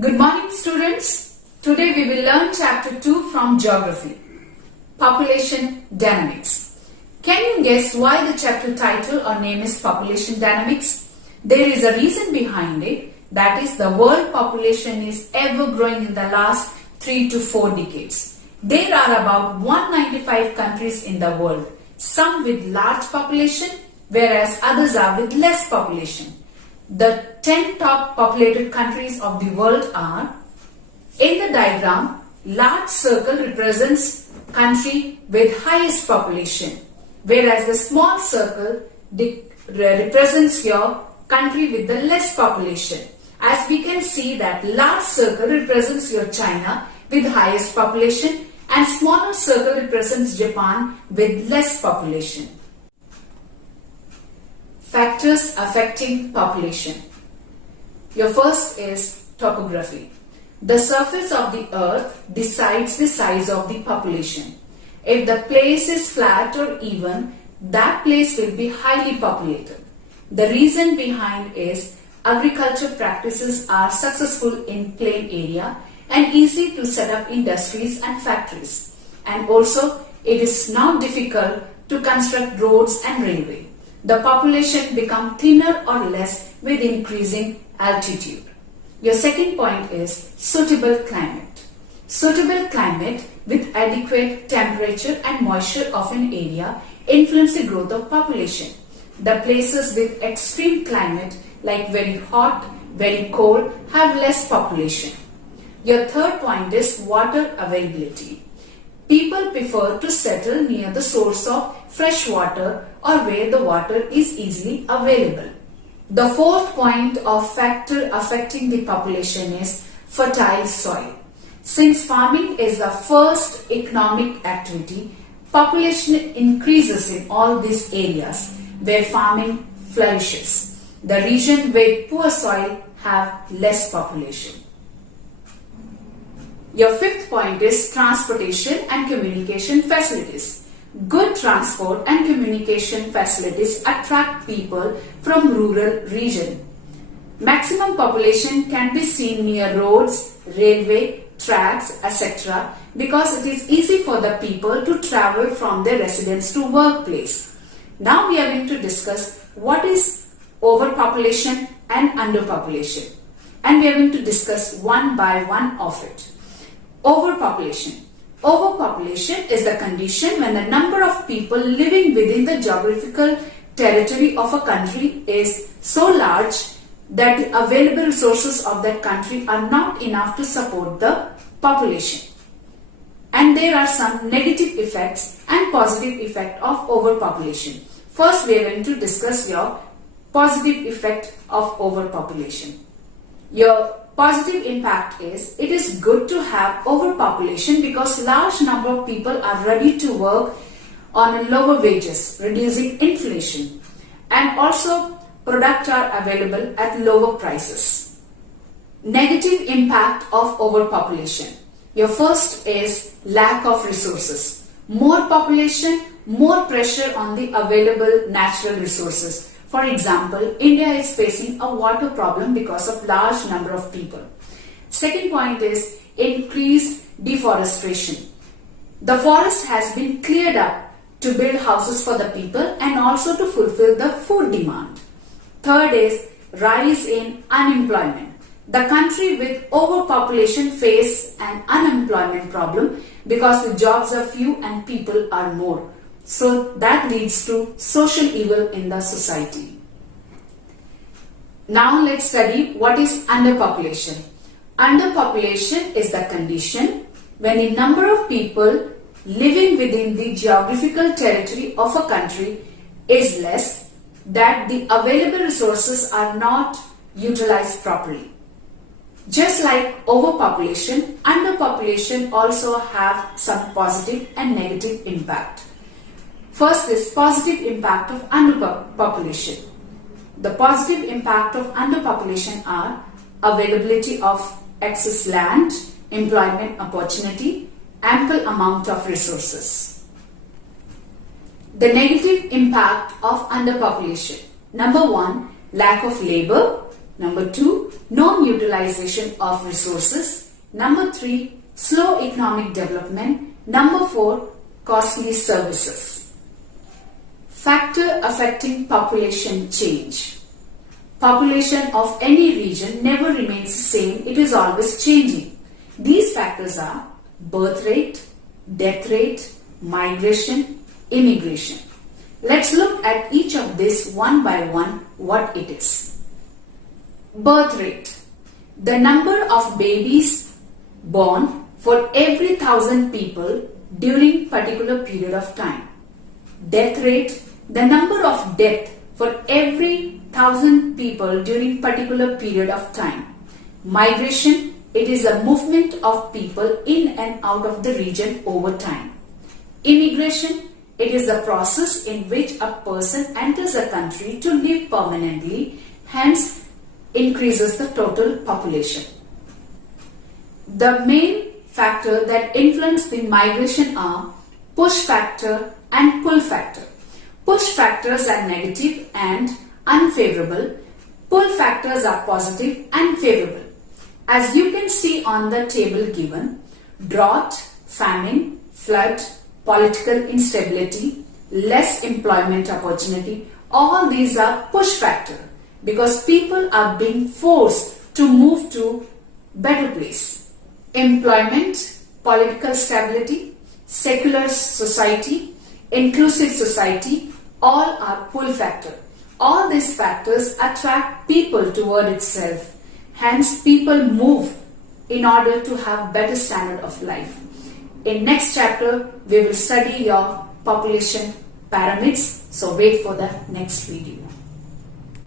Good morning, students. Today we will learn chapter 2 from Geography, Population Dynamics. Can you guess why the chapter title or name is Population Dynamics? There is a reason behind it, that is the world population is ever growing in the last 3 to 4 decades. There are about 195 countries in the world, some with large population whereas others are with less population. The 10 top populated countries of the world are, in the diagram, large circle represents country with highest population, whereas the small circle represents your country with the less population. As we can see that large circle represents your China with highest population and smaller circle represents Japan with less population. Factors affecting population. Your first is topography. The surface of the earth decides the size of the population. If the place is flat or even, that place will be highly populated. The reason behind is agriculture practices are successful in plain area and easy to set up industries and factories. And also, it is now difficult to construct roads and railway. The population become thinner or less with increasing altitude. Your second point is suitable climate. Suitable climate with adequate temperature and moisture of an area influence the growth of population. The places with extreme climate like very hot, very cold have less population. Your third point is water availability. People prefer to settle near the source of fresh water or where the water is easily available. The fourth point of factor affecting the population is fertile soil. Since farming is the first economic activity, population increases in all these areas where farming flourishes. The region with poor soil have less population. Your fifth point is transportation and communication facilities. Good transport and communication facilities attract people from rural region. Maximum population can be seen near roads, railway, tracks, etc. because it is easy for the people to travel from their residence to workplace. Now we are going to discuss what is overpopulation and underpopulation, and we are going to discuss one by one of it. Overpopulation. Overpopulation is the condition when the number of people living within the geographical territory of a country is so large that the available resources of that country are not enough to support the population. And there are some negative effects and positive effect of overpopulation. First, we are going to discuss your positive effect of overpopulation. Your positive impact is, it is good to have overpopulation because large number of people are ready to work on lower wages, reducing inflation, and also products are available at lower prices. Negative impact of overpopulation. Your first is lack of resources. More population, more pressure on the available natural resources. For example, India is facing a water problem because of large number of people. Second point is increased deforestation. The forest has been cleared up to build houses for the people and also to fulfill the food demand. Third is rise in unemployment. The country with overpopulation face an unemployment problem because the jobs are few and people are more. So that leads to social evil in the society. Now let's study what is underpopulation. Underpopulation is the condition when the number of people living within the geographical territory of a country is less, that the available resources are not utilized properly. Just like overpopulation, underpopulation also have some positive and negative impact. First is positive impact of underpopulation. The positive impact of underpopulation are availability of excess land, employment opportunity, ample amount of resources. The negative impact of underpopulation. Number 1, lack of labor. Number 2, non-utilization of resources. Number 3, slow economic development. Number 4, costly services. Factor affecting population change. Population of any region never remains the same, it is always changing. These factors are birth rate, death rate, migration, immigration. Let's look at each of this one by one what it is. Birth rate. The number of babies born for every 1,000 people during particular period of time. Death rate. The number of death for every 1,000 people during particular period of time. Migration. It is a movement of people in and out of the region over time. Immigration. It is the process in which a person enters a country to live permanently, hence increases the total population. The main factor that influence the migration are push factor and pull factor. Push factors are negative and unfavorable. Pull factors are positive and favorable. As you can see on the table given, drought, famine, flood, political instability, less employment opportunity, all these are push factor because people are being forced to move to better place. Employment, political stability, secular society, inclusive society, all are pull factor. All these factors attract people toward itself. Hence, people move in order to have better standard of life. In next chapter, we will study your population pyramids. So wait for the next video.